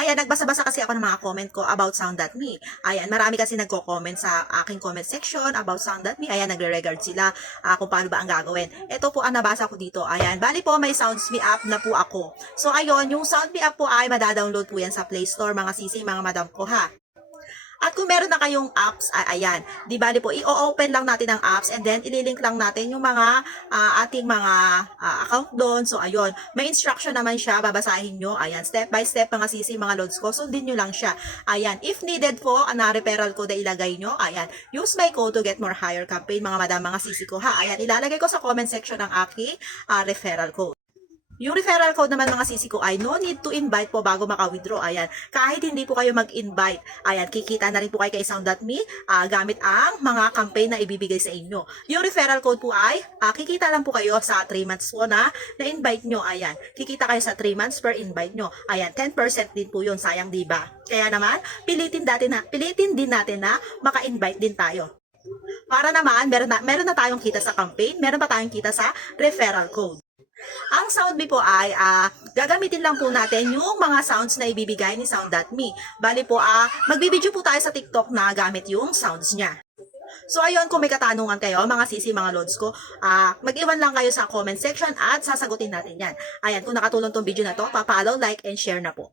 Ayan, nagbasa-basa kasi ako ng mga comment ko about Sound.me. Ayan, marami kasi nagko-comment sa aking comment section about Sound.me. Ayan, nagre-regard sila kung paano ba ang gagawin. Ito po ang nabasa ko dito. Ayan, bali po may Sounds.me app na po ako. So, ayun, yung Sound.me app po ay madadownload po yan sa Play Store, mga sisi, mga madam ko ha. At kung meron na kayong apps, ayan, di bali po, i-open lang natin ang apps and then ililink lang natin yung mga ating mga account doon. So, ayun, may instruction naman siya, babasahin nyo. Ayan, step by step mga sisi, mga loads ko. Sundin nyo lang siya. Ayan, if needed po, na referral code na ilagay nyo. Ayan, use my code to get more higher campaign, mga madam, mga sisi ko ha. Ayan, ilalagay ko sa comment section ng aking referral code. Yung referral code naman mga sisi ko ay no need to invite po bago maka-withdraw. Ayan, kahit hindi po kayo mag-invite, ayan, kikita na rin po kayo kay Sound.me gamit ang mga campaign na ibibigay sa inyo. Yung referral code po ay kikita lang po kayo sa 3 months po na invite nyo. Ayan, kikita kayo sa 3 months per invite nyo. Ayan, 10% din po yun, sayang diba? Kaya naman, pilitin din natin na maka-invite din tayo. Para naman, meron na tayong kita sa campaign, meron pa tayong kita sa referral code. Ang Sound.me po ay gagamitin lang po natin yung mga sounds na ibibigay ni Sound.me. Bali po, magbibideo po tayo sa TikTok na gamit yung sounds niya. So ayun, kung may katanungan kayo, mga sisi, mga loads ko, mag-iwan lang kayo sa comment section at sasagutin natin yan. Ayan, kung nakatulong tong video na to, pa-follow, like, and share na po.